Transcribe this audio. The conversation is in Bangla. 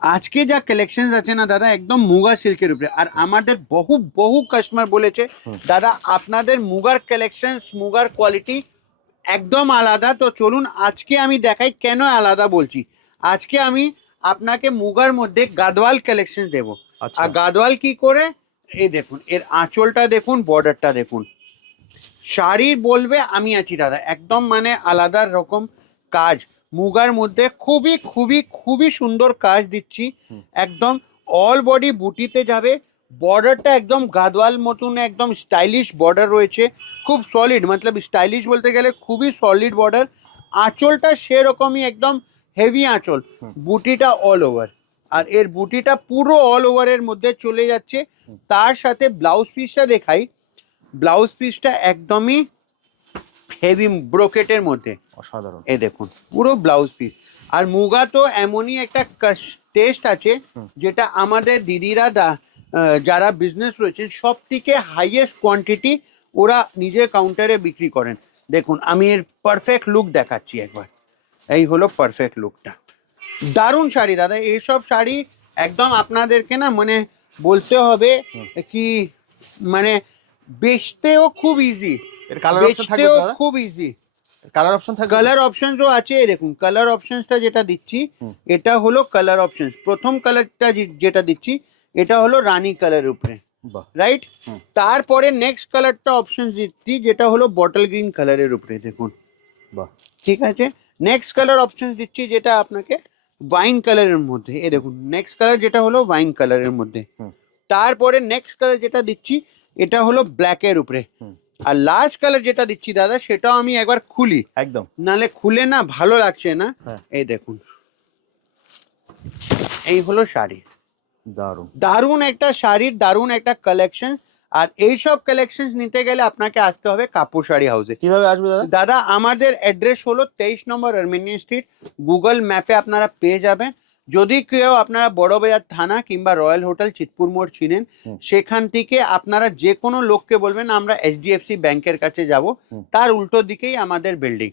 আজকে যা কালেকশনস আছে না দাদা একদম মুগা সিল্কের উপরে, আর আমাদের বহু বহু কাস্টমার বলেছে দাদা আপনাদের মুগার কালেকশনস মুগার কোয়ালিটি একদম আলাদা। তো চলুন আজকে আমি দেখাই কেন আলাদা বলছি। আজকে আমি আপনাকে মুগার মধ্যে গাদওয়াল কালেকশন দেব। আচ্ছা। আর গাদওয়াল কি করে, এই দেখুন এর আঁচলটা দেখুন, বর্ডারটা দেখুন, শাড়ির বলবে আমি আছি দাদা, একদম মানে আলাদা রকম কাজ মুগার মধ্যে, খুবই খুবই খুবই সুন্দর কাজ দিচ্ছি। একদম অল বডি বুটিতে যাবে, বর্ডারটা একদম গাদওয়াল মতন একদম স্টাইলিশ বর্ডার রয়েছে, খুব সলিড, মতলব স্টাইলিশ বলতে গেলে খুবই সলিড বর্ডার। আঁচলটা সেরকমই একদম হেভি আঁচল, বুটিটা অল ওভার, আর এর বুটিটা পুরো অল ওভারের মধ্যে চলে যাচ্ছে। তার সাথে ব্লাউজ পিসটা দেখাই, ব্লাউজ পিসটা একদমই হেভি ব্রোকেটের মধ্যে, অসাধারণ। এ দেখুন পুরো ব্লাউজ পিস। আর মুগা তো এমনই একটা টেস্ট আছে যেটা আমাদের দিদিরা যারা বিজনেস রয়েছেন সব থেকে হাইয়েস্ট কোয়ান্টিটি ওরা নিজের কাউন্টারে বিক্রি করেন। দেখুন আমি এর পারফেক্ট লুক দেখাচ্ছি একবার, এই হলো পারফেক্ট লুকটা। দারুণ শাড়ি দাদা, এইসব শাড়ি একদম আপনাদেরকে না মানে বলতে হবে কি, মানে বেচতেও খুব ইজি, এর কালার অপশন থাকবে বেচতেও তো দাদা? খুব ইজি। কালার অপশন থাকবে? কালার অপশনসও আছে, এই দেখুন কালার অপশনসটা যেটা দিচ্ছি এটা হলো কালার অপশনস। প্রথম কালারটা যেটা দিচ্ছি এটা হলো রানী কালার উপরে, বাহ। রাইট। তারপরে নেক্সট কালারটা অপশন দিচ্ছি যেটা হলো বটল গ্রিন কালারের উপরে, দেখুন, বাহ। ঠিক আছে। নেক্সট কালার অপশন দিচ্ছি যেটা আপনাকে ওয়াইন কালারের মধ্যে, এ দেখুন নেক্সট কালার যেটা হলো ওয়াইন কালারের মধ্যে। তারপরে নেক্সট কালার যেটা দিচ্ছি এটা হলো ব্ল্যাকের উপরে। আর লাস্ট কালার যেটা দিচ্ছি দাদা সেটাও আমি একবার খুলি, একদম, নালে খুলে না ভালো লাগছে না। হ্যাঁ। এই দেখুন, এই হলো শাড়ি, দারুণ। দারুণ একটা শাড়ির দারুণ একটা কালেকশন। আর এইসব কালেকশন নিতে গেলে আপনাকে আসতে হবে কাপুর শাড়ি হাউসে। কিভাবে আসবে দাদা? দাদা আমাদের অ্যাড্রেস হলো 23 নম্বর আর্মেনিয়া স্ট্রিট, গুগল ম্যাপে আপনারা পেয়ে যাবেন। যদি কেউ আপনারা বড়বাজার থানা কিংবা রয়্যাল হোটেল চিতপুর মোড় চিনেন, সেখান থেকে আপনারা যে কোনো লোককে বলবেন আমরা HDFC ব্যাংকের কাছে যাব, তার উল্টো দিকেই আমাদের বিল্ডিং।